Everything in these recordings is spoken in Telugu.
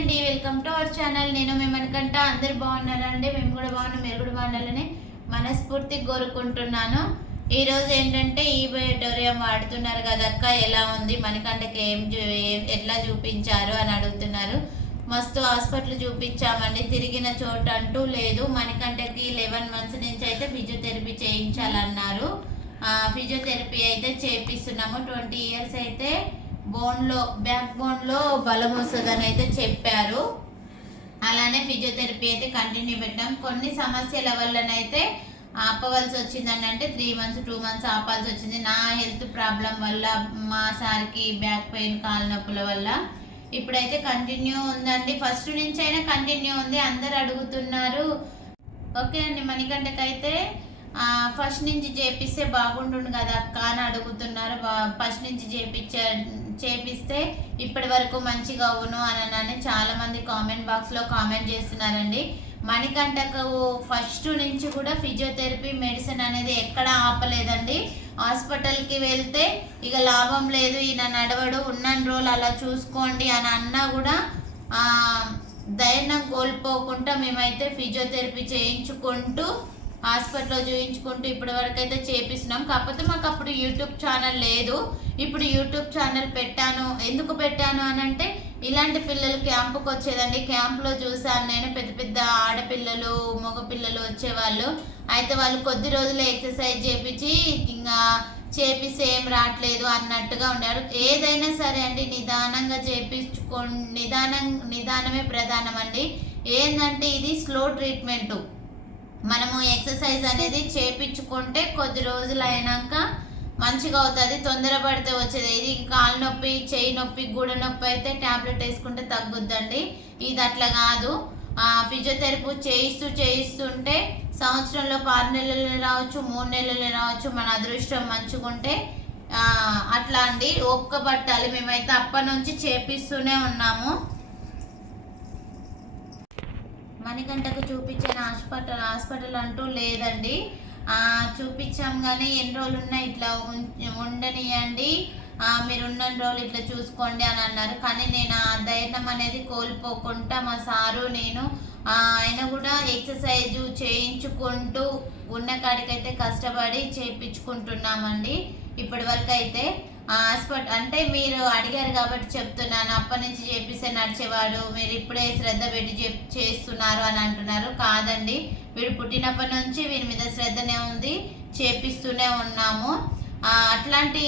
అండి వెల్కమ్ టు అవర్ ఛానల్ నేను మిమ్మల్నికంట అందరు బాగున్నారండి మేము కూడా బాగున్నాం మీరు కూడా బాగుండాలని మనస్ఫూర్తి కోరుకుంటున్నాను. ఈరోజు ఏంటంటే ఈ బయోటోరియం వాడుతున్నారు కదా అక్క ఎలా ఉంది? మనకంటకి ఏం ఎట్లా చూపించారు అని అడుగుతున్నారు. మస్తు హాస్పిటల్ చూపించామండి. తిరిగిన చోటు అంటూ లేదు. మనకంటకి లెవెన్ మంత్స్ నుంచి అయితే ఫిజియోథెరపీ చేయించాలన్నారు. ఫిజియోథెరపీ అయితే చేపిస్తున్నాము. ట్వంటీ ఇయర్స్ అయితే బోన్లో బ్యాక్ బోన్లో బలం వస్తుందని అయితే చెప్పారు. అలానే ఫిజియోథెరపీ అయితే కంటిన్యూ పెట్టాం. కొన్ని సమస్యల వల్లనైతే ఆపవలసి వచ్చిందని అంటే త్రీ మంత్స్ టూ మంత్స్ ఆపాల్సి వచ్చింది. నా హెల్త్ ప్రాబ్లం వల్ల మా సార్కి బ్యాక్ పెయిన్ కాళ్ళ నొప్పుల వల్ల ఇప్పుడైతే కంటిన్యూ ఉందండి. ఫస్ట్ నుంచి అయినా కంటిన్యూ ఉంది. అందరు అడుగుతున్నారు. ఓకే అండి మణికంటకైతే ఫస్ట్ నుంచి చేపిస్తే బాగుంటుండు కదా అక్క అని అడుగుతున్నారు. ఫస్ట్ నుంచి చేపించారు చేపిస్తే ఇప్పటి వరకు మంచిగా అవును అని అని చాలా మంది కామెంట్ బాక్స్లో కామెంట్ చేస్తున్నారండి. మణికంటకు ఫస్ట్ నుంచి కూడా ఫిజియోథెరపీ మెడిసిన్ అనేది ఎక్కడ ఆపలేదండి. హాస్పిటల్కి వెళ్తే ఇక లాభం లేదు ఈయన నడవడు ఉన్న రోజులు అలా చూసుకోండి అని అన్నా కూడా ధైర్యం కోల్పోకుండా మేమైతే ఫిజియోథెరపీ చేయించుకుంటూ హాస్పిటల్లో చూయించుకుంటూ ఇప్పటి వరకు అయితే చేపిస్తున్నాం. కాకపోతే మాకు అప్పుడు యూట్యూబ్ ఛానల్ లేదు. ఇప్పుడు యూట్యూబ్ ఛానల్ పెట్టాను. ఎందుకు పెట్టాను అని అంటే ఇలాంటి పిల్లలు క్యాంపుకి వచ్చేదండి. క్యాంప్లో చూసాను నేను. పెద్ద పెద్ద ఆడపిల్లలు మగపిల్లలు వచ్చేవాళ్ళు. అయితే వాళ్ళు కొద్ది రోజులు ఎక్సర్సైజ్ చేపించి ఇంకా చేపిస్తే ఏం రావట్లేదు అన్నట్టుగా ఉన్నారు. ఏదైనా సరే అండి నిదానంగా చేపించుకో నిదానం నిదానమే ప్రధానం అండి ఏంటంటే ఇది స్లో ట్రీట్మెంటు. మనము ఎక్సర్సైజ్ అనేది చేపించుకుంటే కొద్ది రోజులు అయినాక మంచిగా అవుతుంది తొందరపడితే వచ్చేది. ఇది కాలు నొప్పి చేయి నొప్పి గుడ నొప్పి అయితే ట్యాబ్లెట్ వేసుకుంటే తగ్గుద్దండి. ఇది అట్లా కాదు. ఫిజియోథెరపీ చేయిస్తూ చేయిస్తుంటే సంవత్సరంలో ఆరు నెలలు రావచ్చు మూడు నెలలు రావచ్చు. మన అదృష్టం మంచుకుంటే అట్లా అండి. ఒక్క పట్టాలి మేమైతే అప్పటి నుంచి చేపిస్తూనే ఉన్నాము. మణికంటకు చూపించిన హాస్పిటల్ హాస్పిటల్ అంటూ లేదండి. చూపించాం కానీ ఎన్ని రోజులు ఉన్నాయి ఇట్లా ఉం- ఉండనియండి. మీరు ఉన్న రోజులు ఇట్లా చూసుకోండి అని అన్నారు. కానీ నేను ఆ ధైర్యం అనేది కోల్పోకుండా మా సారు నేను ఆయన కూడా ఎక్సర్సైజ్ చేయించుకుంటూ ఉన్న కాడికైతే కష్టపడి చేయించుకుంటున్నామండి ఇప్పటి వరకు అయితే హాస్పిటల్ అంటే మీరు అడిగారు కాబట్టి చెప్తున్నాను. అప్పటి నుంచి చేపిస్తే నడిచేవాడు మీరు ఇప్పుడే శ్రద్ధ పెట్టి చేస్తున్నారు అని అంటున్నారు. కాదండి. వీడు పుట్టినప్పటి నుంచి వీరి మీద శ్రద్ధనే ఉంది. చేపిస్తూనే ఉన్నాము. అట్లాంటి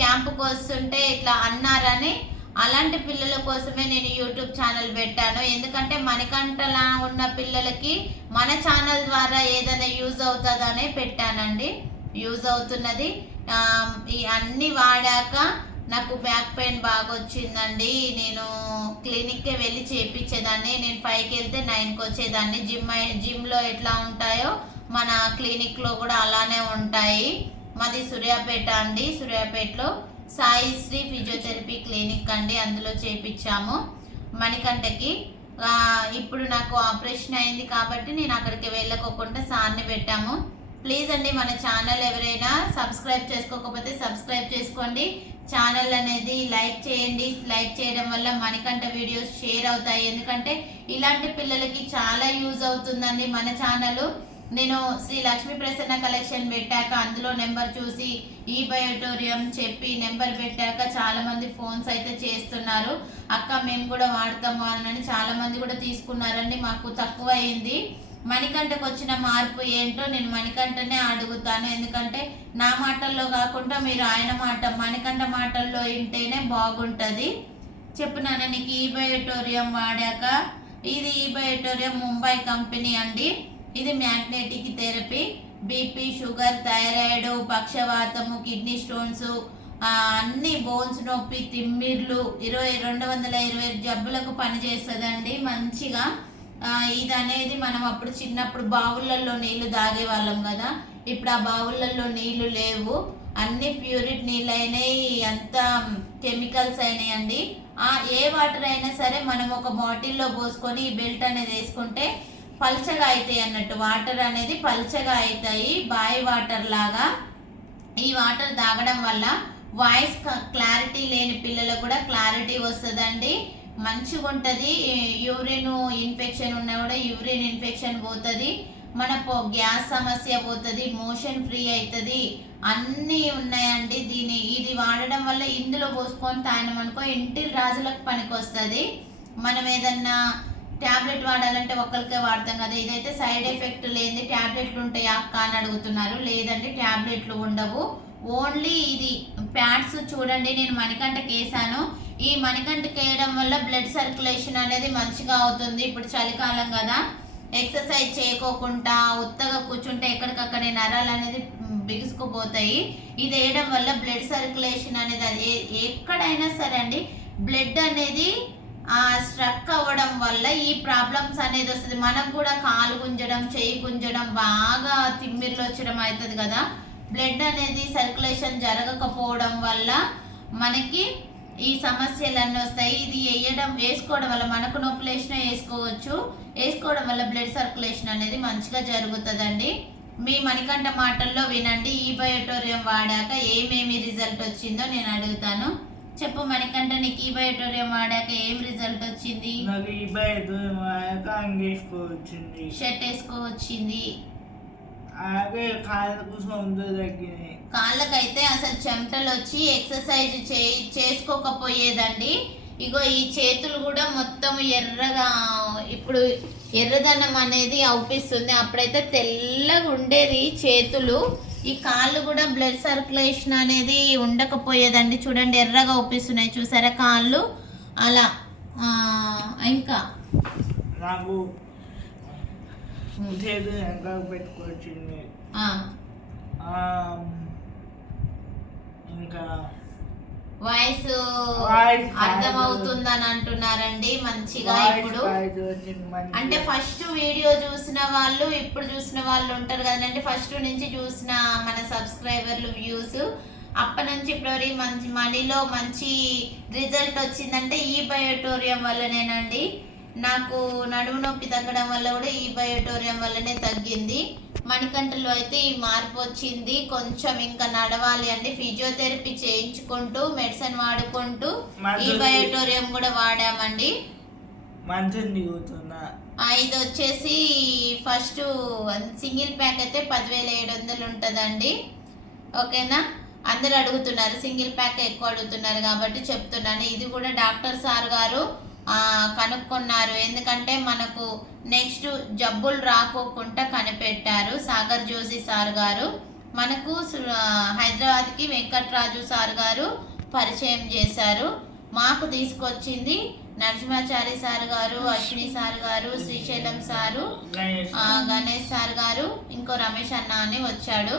క్యాంపుకి వస్తుంటే ఇట్లా అన్నారని అలాంటి పిల్లల కోసమే నేను యూట్యూబ్ ఛానల్ పెట్టాను. ఎందుకంటే మనకంటలా ఉన్న పిల్లలకి మన ఛానల్ ద్వారా ఏదైనా యూజ్ అవుతుందనే పెట్టానండి. యూజ్ అవుతున్నది. ఈ అన్ని వాడాక నాకు బ్యాక్ పెయిన్ బాగా వచ్చిందండి నేను క్లినిక్కి వెళ్ళి చేపించేదాన్ని. నేను ఫైవ్కి వెళ్తే నైన్కి వచ్చేదాన్ని. జిమ్ జిమ్లో ఎట్లా ఉంటాయో మన క్లినిక్లో కూడా అలానే ఉంటాయి. మాది సూర్యాపేట అండి. సూర్యాపేటలో సాయి శ్రీ ఫిజియోథెరపీ క్లినిక్ అండి. అందులో చేపించాము. మణికంటకి ఇప్పుడు నాకు ఆపరేషన్ అయింది కాబట్టి నేను అక్కడికి వెళ్ళకోకుండా సార్ని పెట్టాము. ప్లీజ్ అండి మన ఛానల్ ఎవరైనా సబ్స్క్రైబ్ చేసుకోకపోతే సబ్స్క్రైబ్ చేసుకోండి. ఛానల్ అనేది లైక్ చేయండి. లైక్ చేయడం వల్ల మణికంఠ వీడియోస్ షేర్ అవుతాయి. ఎందుకంటే ఇలాంటి పిల్లలకి చాలా యూజ్ అవుతుందండి మన ఛానల్. నేను శ్రీ లక్ష్మీ ప్రసన్న కలెక్షన్ పెట్టాక అందులో నెంబర్ చూసి ఈ బయోటోరియం చెప్పి నెంబర్ పెట్టాక చాలామంది ఫోన్స్ అయితే చేస్తున్నారు. అక్క మేము కూడా వాడతాము అని చాలామంది కూడా తీసుకున్నారండి. మాకు తక్కువ అయింది. మణికంఠకు వచ్చిన మార్పు ఏంటో నేను మణికంఠనే అడుగుతాను. ఎందుకంటే నా మాటల్లో కాకుండా మీరు ఆయన మాట మణికంఠ మాటల్లో వింటేనే బాగుంటుంది. చెప్పినాను నీకు ఈ బయోటోరియం వాడాక ఇది ఈ బయోటోరియం ముంబై కంపెనీ అండి. ఇది magnetic therapy. BP sugar thyroid పక్షవాతము kidney stones అన్ని బోన్స్ నొప్పి తిమ్మిర్లు ఇరవై రెండు వందల ఇరవై జబ్బులకు పనిచేస్తుందండి మంచిగా. ఇది అనేది మనం అప్పుడు చిన్నప్పుడు బావులలో నీళ్ళు తాగే వాళ్ళం కదా. ఇప్పుడు ఆ బావులలో నీళ్ళు లేవు. అన్ని ప్యూరిట్ నీళ్ళు అయినాయి అంతా కెమికల్స్ అయినాయి అండి ఆ ఏ వాటర్ అయినా సరే మనం ఒక బాటిల్లో పోసుకొని ఈ బెల్ట్ అనేది వేసుకుంటే పల్చగా అవుతాయి అన్నట్టు. వాటర్ అనేది పల్చగా అవుతాయి బాయ్ వాటర్ లాగా. ఈ వాటర్ తాగడం వల్ల వాయిస్ క్లారిటీ లేని పిల్లలకు కూడా క్లారిటీ వస్తుందండి. మంచిగా ఉంటుంది యూరిన్ ఇన్ఫెక్షన్ ఉన్నా కూడా యూరిన్ ఇన్ఫెక్షన్ పోతుంది. మన గ్యాస్ సమస్య పోతుంది మోషన్ ఫ్రీ అవుతుంది అన్నీ ఉన్నాయండి దీని ఇది వాడడం వల్ల ఇందులో పోసుకొని తాగినాం అనుకో ఇంటి రాజులకు పనికి వస్తుంది మనం ఏదన్నా ట్యాబ్లెట్ వాడాలంటే ఒక్కరికే వాడతాం కదా. ఇదైతే సైడ్ ఎఫెక్ట్ లేని ట్యాబ్లెట్లు ఉంటాయా అక్క అని అడుగుతున్నారు. లేదండి ట్యాబ్లెట్లు ఉండవు. ఓన్లీ ఇది ప్యాడ్స్ చూడండి నేను మణికంటకి వేసాను ఈ మణికంటకి వేయడం వల్ల బ్లడ్ సర్క్యులేషన్ అనేది మంచిగా అవుతుంది. ఇప్పుడు చలికాలం కదా ఎక్సర్సైజ్ చేయకోకుండా ఉత్తగా కూర్చుంటే ఎక్కడికక్కడే నరాలు అనేది బిగుసుకుపోతాయి. ఇది వేయడం వల్ల బ్లడ్ సర్క్యులేషన్ అనేది అది ఏ- ఎక్కడైనా సరే అండి బ్లడ్ అనేది స్ట్రక్ అవ్వడం వల్ల ఈ ప్రాబ్లమ్స్ అనేది వస్తుంది. మనకు కూడా కాలు గుంజడం చేయి గుంజడం బాగా తిమ్మిర్లు వచ్చడం అవుతుంది కదా. బ్లడ్ అనేది సర్క్యులేషన్ జరగకపోవడం వల్ల మనకి ఈ సమస్యలన్నీ వస్తాయి. ఇది వేయడం వేసుకోవడం వల్ల మనకు నొప్పులు వేసినా వేసుకోవచ్చు. వేసుకోవడం వల్ల బ్లడ్ సర్క్యులేషన్ అనేది మంచిగా జరుగుతుందండి. మీ మణికంఠ మాటల్లో వినండి. ఈ బయోటోరియం వాడాక ఏమేమి రిజల్ట్ వచ్చిందో నేను అడుగుతాను. చెప్పు మణికంఠ నీకు ఈ బయోటోరియం వాడాక ఏం రిజల్ట్ వచ్చింది? నాకు ఈ బయట వాడాక అంగేసుకోవచ్చింది షర్ట్ వేసుకోవచ్చింది అలాగే కాళ్ళకు సొంత తగ్గినాయి కాళ్ళకైతే అసలు చెమటలు వచ్చి ఎక్సర్సైజ్ చే చేసుకోకపోయేదండి. ఇగో ఈ చేతులు కూడా మొత్తం ఎర్రగా ఇప్పుడు ఎర్రదనం అనేది అవుపిస్తుంది. అప్పుడైతే తెల్లగా ఉండేది చేతులు. ఈ కాళ్ళు కూడా బ్లడ్ సర్క్యులేషన్ అనేది ఉండకపోయేదండి. చూడండి ఎర్రగా అవుపిస్తున్నాయి. చూసారా కాళ్ళు? అలా ఇంకా. నాకు వెనక పెట్టుకొచ్చింది. ఇంకా వాయిస్ అర్థమవుతుందని అంటున్నారండి మంచిగా ఇప్పుడు. అంటే ఫస్ట్ వీడియో చూసిన వాళ్ళు ఇప్పుడు చూసిన వాళ్ళు ఉంటారు కదండి. ఫస్ట్ నుంచి చూసిన మన సబ్స్క్రైబర్లు వ్యూస్ అప్పటి నుంచి ఇప్పటివరకు మంచి మనీలో మంచి రిజల్ట్ వచ్చిందంటే ఈ బయోటోరియం వల్లనేనండి. నాకు నడుము నొప్పి తగ్గడం వల్ల కూడా ఈ బయోటోరియం వల్లనే తగ్గింది. మణికంఠలో అయితే ఈ మార్పు వచ్చింది. కొంచెం ఇంకా నడవాలి అండి. ఫిజియోథెరపీ చేయించుకుంటూ మెడిసిన్ వాడుకుంటూ ఈ బయోటోరియం కూడా వాడామండి. ఇది వచ్చేసి ఫస్ట్ సింగిల్ ప్యాక్ అయితే పదివేల ఏడు వందలు ఉంటుందండి. ఓకేనా? అందరు అడుగుతున్నారు. సింగిల్ ప్యాక్ ఎక్కువ అడుగుతున్నారు కాబట్టి చెప్తున్నాను. ఇది కూడా డాక్టర్ సార్ గారు కనుక్కున్నారు. ఎందుకంటే మనకు నెక్స్ట్ జబ్బులు రాకోకుండా కనిపెట్టారు సాగర్ జోషి సార్ గారు. మనకు హైదరాబాద్కి వెంకట్రాజు సార్ గారు పరిచయం చేశారు. మాకు తీసుకొచ్చింది నరసింహాచారి సార్ గారు అశ్విని సార్ గారు శ్రీశైలం సారు గణేష్ సార్ గారు ఇంకో రమేష్ అన్న అని వచ్చాడు.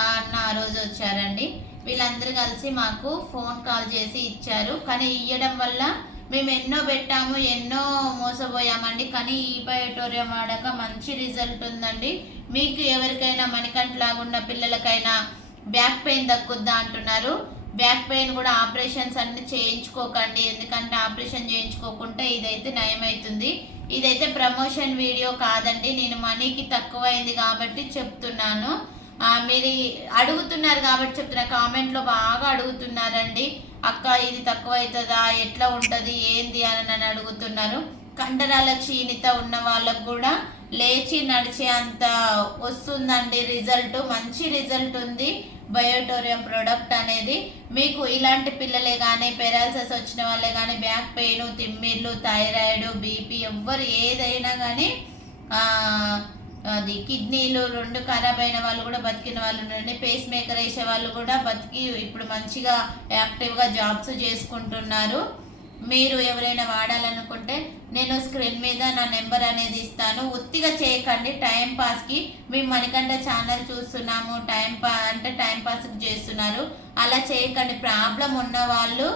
అన్న ఆ రోజు వచ్చారండి. వీళ్ళందరూ కలిసి మాకు ఫోన్ కాల్ చేసి ఇచ్చారు. కానీ ఇవ్వడం వల్ల మేము ఎన్నో పెట్టాము ఎన్నో మోసపోయామండి. కానీ ఈ బయోటోరియం వాడక మంచి రిజల్ట్ ఉందండి. మీకు ఎవరికైనా మణికంట ఉన్న పిల్లలకైనా బ్యాక్ పెయిన్ దక్కుద్దా అంటున్నారు. బ్యాక్ పెయిన్ కూడా ఆపరేషన్స్ అన్ని చేయించుకోకండి. ఎందుకంటే ఆపరేషన్ చేయించుకోకుంటే ఇదైతే నయమవుతుంది ఇదైతే ప్రమోషన్ వీడియో కాదండి. నేను మనీకి తక్కువైంది కాబట్టి చెప్తున్నాను. మీరు అడుగుతున్నారు కాబట్టి చెప్తున్నా. కామెంట్లో బాగా అడుగుతున్నారండి. అక్క ఇది తక్కువ అవుతుందా ఎట్లా ఉంటుంది? ఏంది? అని నన్ను అడుగుతున్నారు. కండరాల క్షీణిత ఉన్న వాళ్ళకు కూడా లేచి నడిచే అంత వస్తుందండి రిజల్ట్. మంచి రిజల్ట్ ఉంది. బయోటోరియం ప్రోడక్ట్ అనేది. మీకు ఇలాంటి పిల్లలే కానీ పెరాలసిస్ వచ్చిన వాళ్ళే కానీ బ్యాక్ పెయిన్ తిమ్మిర్లు థైరాయిడ్ బీపీ ఎవ్వరు ఏదైనా కానీ అది కిడ్నీలు రెండు ఖరాబ్ అయిన వాళ్ళు కూడా బతికిన వాళ్ళు ఉన్నారండి. పేస్ మేకర్ వేసే వాళ్ళు కూడా బతికి ఇప్పుడు మంచిగా యాక్టివ్గా జాబ్స్ చేసుకుంటున్నారు. మీరు ఎవరైనా వాడాలనుకుంటే నేను స్క్రీన్ మీద నా నెంబర్ అనేది ఇస్తాను. ఉత్తిగా చేయకండి. టైం పాస్కి మేము మణికంఠ ఛానల్ చూస్తున్నాము. టైం పా అంటే టైం పాస్కి చేస్తున్నారు. అలా చేయకండి. ప్రాబ్లం ఉన్న వాళ్ళు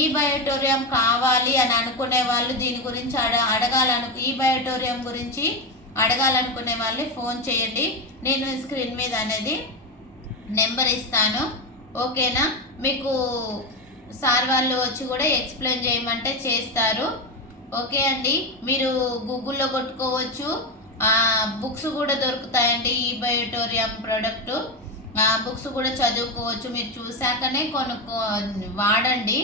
ఈ బయోటోరియం కావాలి అని అనుకునే వాళ్ళు దీని గురించి అడ అడగాలను ఈ బయోటోరియం గురించి అడగాలనుకునే వాళ్ళని ఫోన్ చేయండి. నేను స్క్రీన్ మీద అనేది నెంబర్ ఇస్తాను. ఓకేనా? మీకు సార్ వాళ్ళు వచ్చి కూడా ఎక్స్ప్లెయిన్ చేయమంటే చేస్తారు. ఓకే అండి? మీరు గూగుల్లో కొట్టుకోవచ్చు. బుక్స్ కూడా దొరుకుతాయండి. ఈ బయోటోరియం ప్రోడక్ట్ బుక్స్ కూడా చదువుకోవచ్చు. మీరు చూశాకనే కొనుక్కో వాడండి.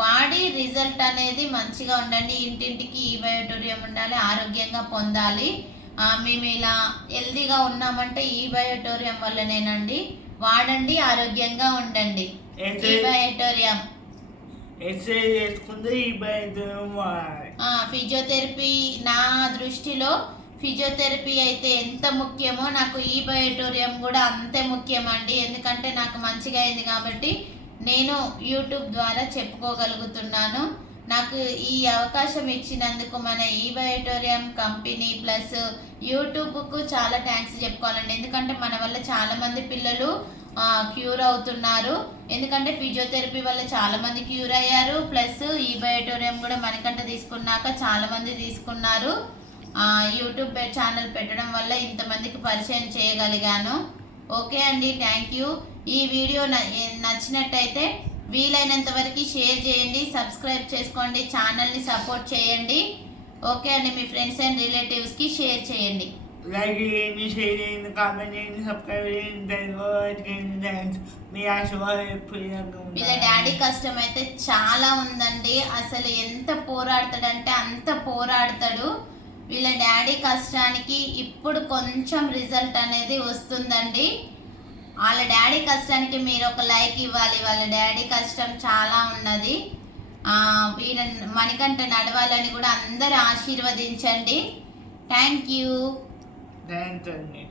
వాడి రిజల్ట్ అనేది మంచిగా ఉండండి. ఇంటింటికి ఈ బయోటోరియం ఉండాలి ఆరోగ్యంగా పొందాలి. మేము ఇలా హెల్దీగా ఉన్నామంటే ఈ బయోటోరియం వల్లనేనండి. వాడండి ఆరోగ్యంగా ఉండండి. ఈ బయోటోరియం. ఫిజియోథెరపీ నా దృష్టిలో ఫిజియోథెరపీ అయితే ఎంత ముఖ్యమో నాకు ఈ బయోటోరియం కూడా అంతే ముఖ్యమండి. ఎందుకంటే నాకు మంచిగా అయింది కాబట్టి నేను యూట్యూబ్ ద్వారా చెప్పుకోగలుగుతున్నాను. నాకు ఈ అవకాశం ఇచ్చినందుకు మన ఈ బయోటోరియం కంపెనీ ప్లస్ యూట్యూబ్కు చాలా థ్యాంక్స్ చెప్పుకోవాలండి. ఎందుకంటే మన వల్ల చాలామంది పిల్లలు క్యూర్ అవుతున్నారు. ఎందుకంటే ఫిజియోథెరపీ వల్ల చాలామంది క్యూర్ అయ్యారు. ప్లస్ ఈ బయోటోరియం కూడా మనకంట తీసుకున్నాక చాలామంది తీసుకున్నారు. యూట్యూబ్ ఛానల్ పెట్టడం వల్ల ఇంతమందికి పరిచయం చేయగలిగాను. ఓకే అండి థ్యాంక్ యూ ఈ వీడియో నచ్చినట్టయితే వీలైనంత వరకు షేర్ చేయండి సబ్స్క్రైబ్ చేసుకోండి ఛానల్ని సపోర్ట్ చేయండి. ఓకే అండి మీ ఫ్రెండ్స్ అండ్ రిలేటివ్స్కి షేర్ చేయండి. లైక్ చేయండి షేర్ చేయండి కామెంట్ చేయండి సబ్స్క్రైబ్ చేయండి థ్యాంక్స్. మీ వీళ్ళ డాడీ కష్టం అయితే చాలా ఉందండి. అసలు ఎంత పోరాడతాడంటే అంత పోరాడతాడు. వీళ్ళ డాడీ కష్టానికి ఇప్పుడు కొంచెం రిజల్ట్ అనేది వస్తుందండి. వాళ్ళ డాడీ కష్టానికి మీరు ఒక లైక్ ఇవ్వాలి. వాళ్ళ డాడీ కష్టం చాలా ఉన్నది. ఆ, వీళ్ళ మణికంఠ నడవాలని కూడా అందరూ ఆశీర్వదించండి. థ్యాంక్ యూ థ్యాంక్ అండి